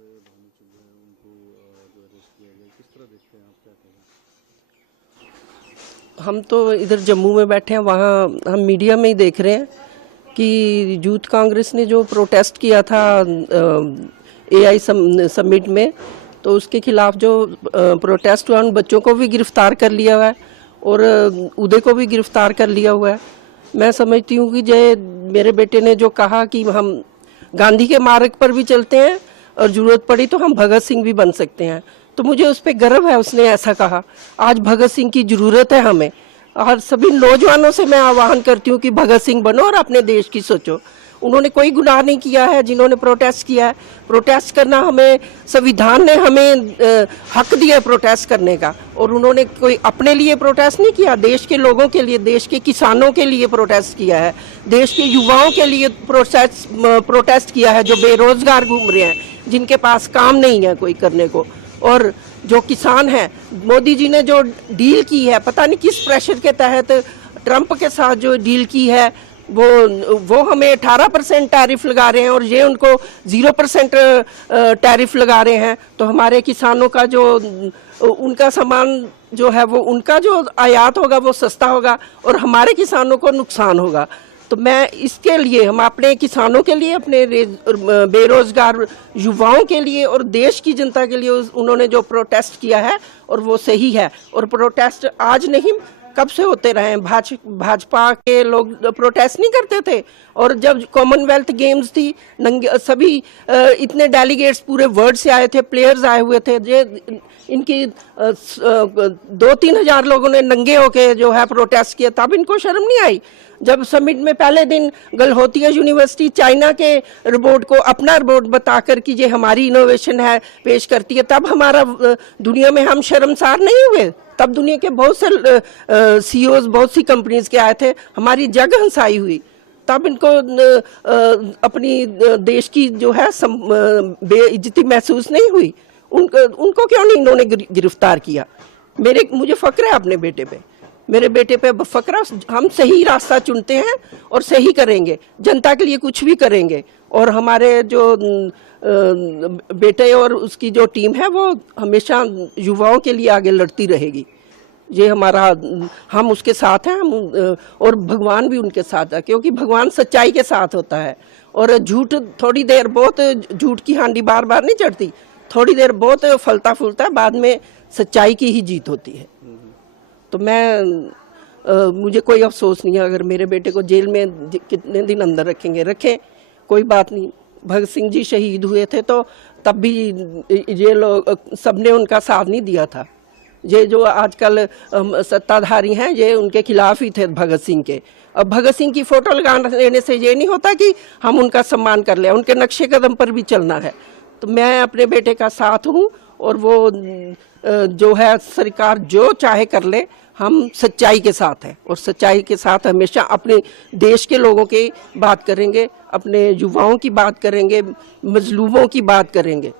महोदय भानुचल है उनको जो अरेस्ट किया गया, किस तरह देखते हैं आप, क्या कहें? हम तो इधर जम्मू में बैठे हैं, वहाँ हम मीडिया में ही देख रहे हैं कि यूथ कांग्रेस ने जो प्रोटेस्ट किया था एआई समिट में, तो उसके खिलाफ जो प्रोटेस्ट हुआ उन बच्चों को भी गिरफ्तार कर लिया हुआ है और उदय को भी गिरफ्तार कर लिया हुआ है। मैं समझती हूँ कि जय मेरे बेटे ने जो कहा कि हम गांधी के मार्ग पर भी चलते हैं और जरूरत पड़ी तो हम भगत सिंह भी बन सकते हैं, तो मुझे उस पर गर्व है, उसने ऐसा कहा। आज भगत सिंह की जरूरत है हमें, और सभी नौजवानों से मैं आह्वान करती हूँ कि भगत सिंह बनो और अपने देश की सोचो। उन्होंने कोई गुनाह नहीं किया है जिन्होंने प्रोटेस्ट किया है। प्रोटेस्ट करना हमें, संविधान ने हमें हक दिया है प्रोटेस्ट करने का, और उन्होंने कोई अपने लिए प्रोटेस्ट नहीं किया, देश के लोगों के लिए, देश के किसानों के लिए प्रोटेस्ट किया है, देश के युवाओं के लिए प्रोटेस्ट किया है जो बेरोजगार घूम रहे हैं, जिनके पास काम नहीं है कोई करने को। और जो किसान हैं, मोदी जी ने जो डील की है, पता नहीं किस प्रेशर के तहत ट्रंप के साथ जो डील की है, वो हमें 18% टैरिफ लगा रहे हैं और ये उनको 0% टैरिफ लगा रहे हैं। तो हमारे किसानों का जो उनका सामान जो है वो, उनका जो आयात होगा वो सस्ता होगा और हमारे किसानों को नुकसान होगा। तो मैं इसके लिए, हम अपने किसानों के लिए, अपने बेरोजगार युवाओं के लिए और देश की जनता के लिए उन्होंने जो प्रोटेस्ट किया है और वो सही है। और प्रोटेस्ट आज नहीं, कब से होते रहे हैं। भाजपा के लोग प्रोटेस्ट नहीं करते थे, और जब कॉमनवेल्थ गेम्स थी, सभी इतने डेलीगेट्स पूरे वर्ल्ड से आए थे, प्लेयर्स आए हुए थे, इनकी 2-3 हजार लोगों ने नंगे होके जो है प्रोटेस्ट किया, तब इनको शर्म नहीं आई। जब समिट में पहले दिन गलहोतिया यूनिवर्सिटी चाइना के रिपोर्ट को अपना रिपोर्ट बताकर कि ये हमारी इनोवेशन है पेश करती है, तब हमारा दुनिया में हम शर्मसार नहीं हुए। तब दुनिया के बहुत से सीईओज बहुत सी कंपनीज के आए थे, हमारी जग हंसाई हुई, तब इनको अपनी देश की जो है बेइज्जती महसूस नहीं हुई। उनको क्यों नहीं इन्होंने गिरफ्तार किया? मुझे फक्र है अपने बेटे पे, मेरे बेटे पे फक्र। हम सही रास्ता चुनते हैं और सही करेंगे, जनता के लिए कुछ भी करेंगे, और हमारे जो बेटे और उसकी जो टीम है वो हमेशा युवाओं के लिए आगे लड़ती रहेगी। ये हमारा, हम उसके साथ हैं, और भगवान भी उनके साथ है, क्योंकि भगवान सच्चाई के साथ होता है। और झूठ थोड़ी देर, बहुत झूठ की हांडी बार बार नहीं चढ़ती, थोड़ी देर बहुत फलता फूलता है, बाद में सच्चाई की ही जीत होती है। तो मुझे कोई अफसोस नहीं है अगर मेरे बेटे को जेल में कितने दिन अंदर रखें, कोई बात नहीं। भगत सिंह जी शहीद हुए थे तो तब भी ये लोग सबने उनका साथ नहीं दिया था। ये जो आजकल सत्ताधारी हैं, ये उनके खिलाफ ही थे भगत सिंह के। अब भगत सिंह की फोटो लगा लेने से ये नहीं होता कि हम उनका सम्मान कर लें, उनके नक्शे कदम पर भी चलना है। तो मैं अपने बेटे का साथ हूँ, और वो जो है सरकार जो चाहे कर ले, हम सच्चाई के साथ हैं, और सच्चाई के साथ हमेशा अपने देश के लोगों की बात करेंगे, अपने युवाओं की बात करेंगे, मजलूमों की बात करेंगे।